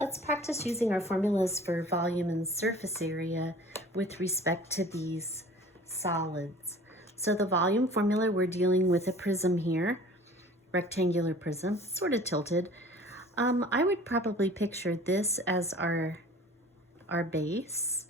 Let's practice using our formulas for volume and surface area with respect to these solids. So the volume formula, we're dealing with a prism here, rectangular prism, sort of tilted. I would probably picture this as our base.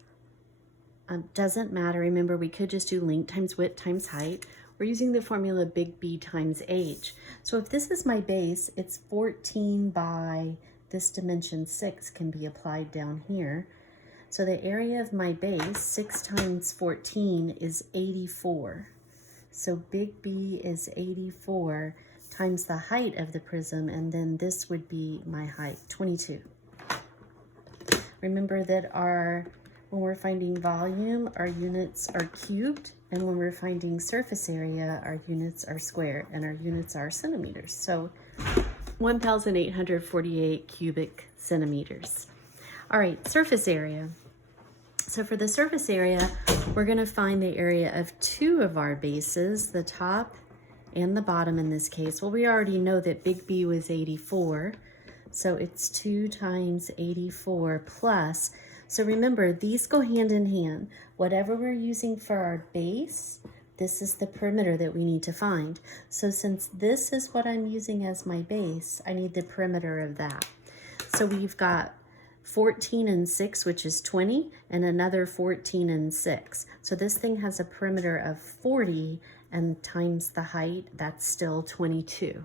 Doesn't matter, remember we could just do length times width times height. We're using the formula big B times H. So if this is my base, it's 14 by this dimension 6 can be applied down here. So the area of my base, 6 times 14 is 84. So big B is 84 times the height of the prism, and then this would be my height, 22. Remember that when we're finding volume, our units are cubed, and when we're finding surface area, our units are square, and our units are centimeters. So 1,848 cubic centimeters. All right, surface area. So for the surface area, we're going to find the area of two of our bases, the top and the bottom in this case. Well, we already know that big B was 84, so it's 2 times 84 plus. So remember, these go hand in hand. Whatever we're using for our base, this is the perimeter that we need to find. So since this is what I'm using as my base, I need the perimeter of that. So we've got 14 and 6, which is 20, and another 14 and 6. So this thing has a perimeter of 40, and times the height, that's still 22.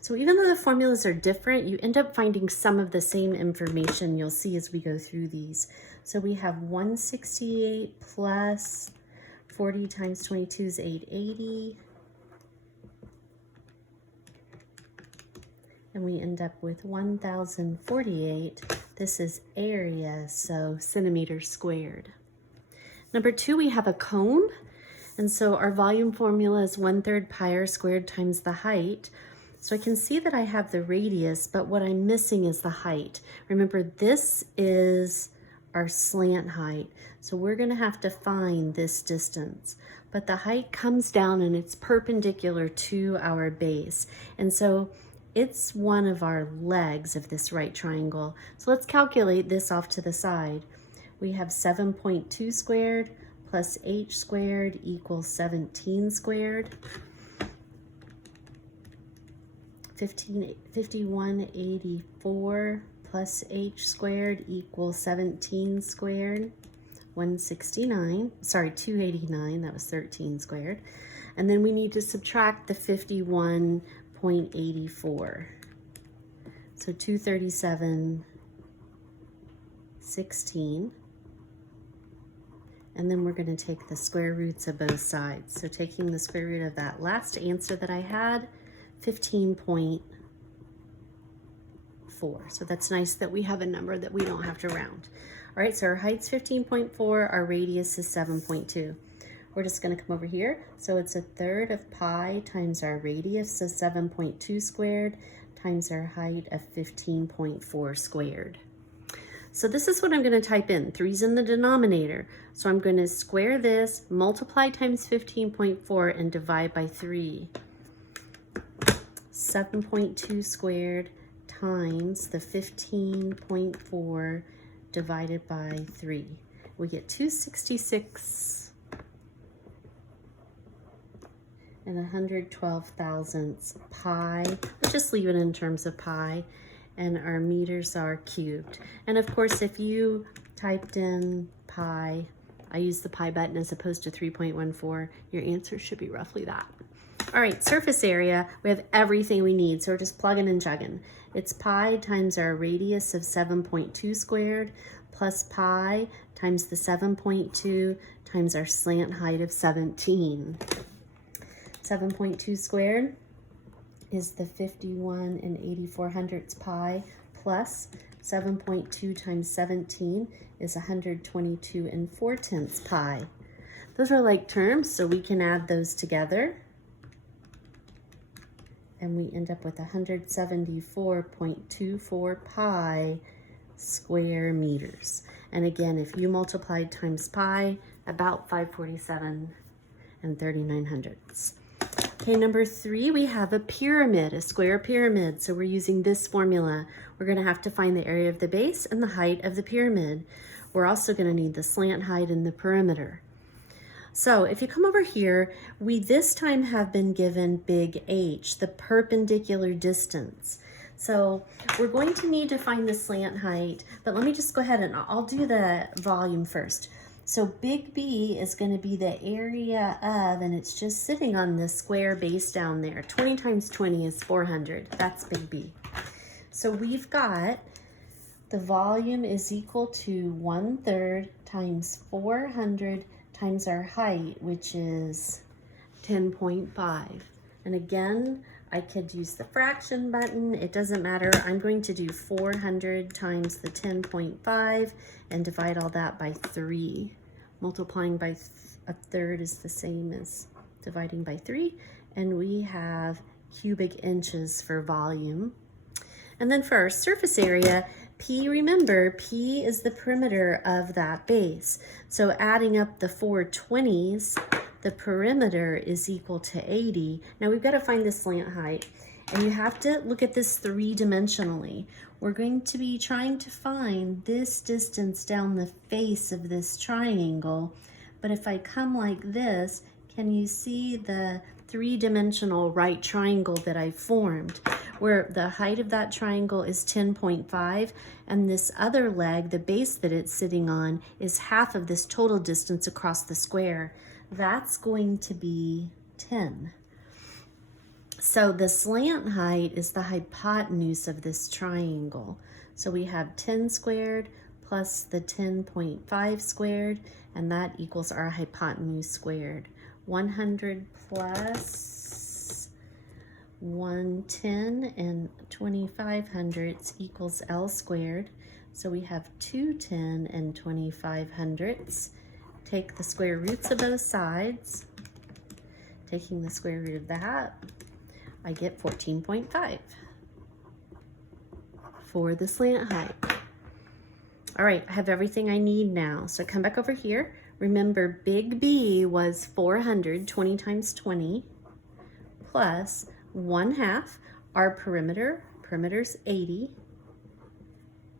So even though the formulas are different, you end up finding some of the same information you'll see as we go through these. So we have 168 plus 40 times 22 is 880. And we end up with 1,048. This is area, so centimeters squared. Number 2, we have a cone. And so our volume formula is 1/3 pi r squared times the height. So I can see that I have the radius, but what I'm missing is the height. Remember, this is our slant height. So we're gonna have to find this distance. But the height comes down and it's perpendicular to our base. And so it's one of our legs of this right triangle. So let's calculate this off to the side. We have 7.2 squared plus h squared equals 17 squared. 5184 plus h squared equals 17 squared. 289, that was 13 squared. And then we need to subtract the 51.84. So 237.16. And then we're going to take the square roots of both sides. So taking the square root of that last answer that I had, 15.4. So that's nice that we have a number that we don't have to round. All right, so our height's 15.4, our radius is 7.2. We're just going to come over here. So it's 1/3 of pi times our radius, so 7.2 squared, times our height of 15.4 squared. So this is what I'm going to type in. 3's in the denominator. So I'm going to square this, multiply times 15.4, and divide by 3. 7.2 squared times the 15.4 divided by 3. We get 266 and 112 thousandths pi. Let's just leave it in terms of pi. And our meters are cubed. And of course, if you typed in pi, I use the pi button as opposed to 3.14, your answer should be roughly that. All right, surface area, we have everything we need, so we're just plugging and chugging. It's pi times our radius of 7.2 squared plus pi times the 7.2 times our slant height of 17. 7.2 squared is the 51 and 84/100ths pi plus 7.2 times 17 is 122 and 4/10ths pi. Those are like terms, so we can add those together. And we end up with 174.24 pi square meters. And again, if you multiplied times pi, about 547 and 39/100ths. Okay, number 3, we have a pyramid, a square pyramid. So we're using this formula. We're gonna have to find the area of the base and the height of the pyramid. We're also gonna need the slant height and the perimeter. So if you come over here, we this time have been given big H, the perpendicular distance. So we're going to need to find the slant height, but let me just go ahead and I'll do the volume first. So big B is going to be the area of, and it's just sitting on the square base down there. 20 times 20 is 400. That's big B. So we've got the volume is equal to 1/3 times 400 times our height, which is 10.5. And again, I could use the fraction button. It doesn't matter. I'm going to do 400 times the 10.5 and divide all that by 3. Multiplying by 1/3 is the same as dividing by 3. And we have cubic inches for volume. And then for our surface area, P, remember, P is the perimeter of that base. So adding up the 420s, the perimeter is equal to 80. Now we've got to find the slant height, and you have to look at this 3-dimensionally. We're going to be trying to find this distance down the face of this triangle, but if I come like this, can you see the 3-dimensional right triangle that I formed, where the height of that triangle is 10.5, and this other leg, the base that it's sitting on, is half of this total distance across the square. That's going to be 10. So the slant height is the hypotenuse of this triangle. So we have 10 squared plus the 10.5 squared, and that equals our hypotenuse squared. 100 plus 110 and 25 hundredths equals L squared. So we have 210 and 25 hundredths. Take the square roots of both sides. Taking the square root of that, I get 14.5 for the slant height. All right, I have everything I need now. So come back over here. Remember, big B was 400, 20 times 20, plus 1/2 our perimeter. Perimeter's 80,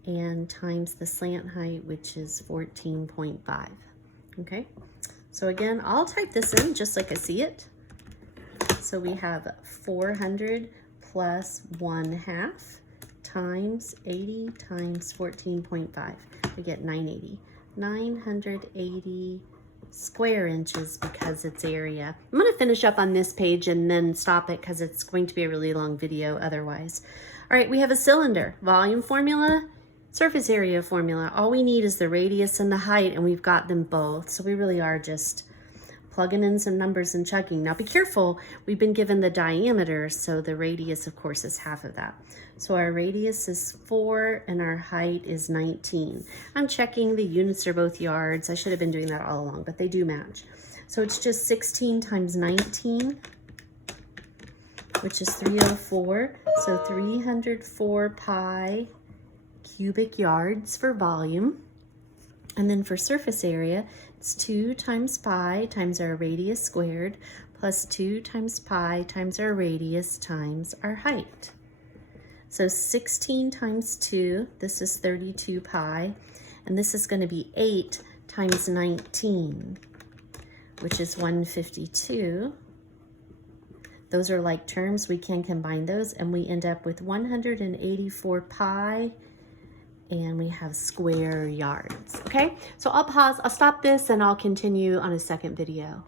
and times the slant height, which is 14.5. Okay, so again, I'll type this in just like I see it. So we have 400 plus 1/2 times 80 times 14.5. We get 980. 980 square inches because it's area. I'm going to finish up on this page and then stop it because it's going to be a really long video otherwise. All right, we have a cylinder. Volume formula, surface area formula. All we need is the radius and the height, and we've got them both. So we really are just plugging in some numbers and checking. Now be careful, we've been given the diameter, so the radius, of course, is half of that. So our radius is 4 and our height is 19. I'm checking the units are both yards. I should have been doing that all along, but they do match. So it's just 16 times 19, which is 304. So 304 pi cubic yards for volume. And then for surface area, it's 2 times pi times our radius squared plus 2 times pi times our radius times our height. So 16 times 2, this is 32 pi, and this is going to be 8 times 19, which is 152. Those are like terms. We can combine those, and we end up with 184 pi, and we have square yards. Okay, so I'll pause, I'll stop this, and I'll continue on a second video.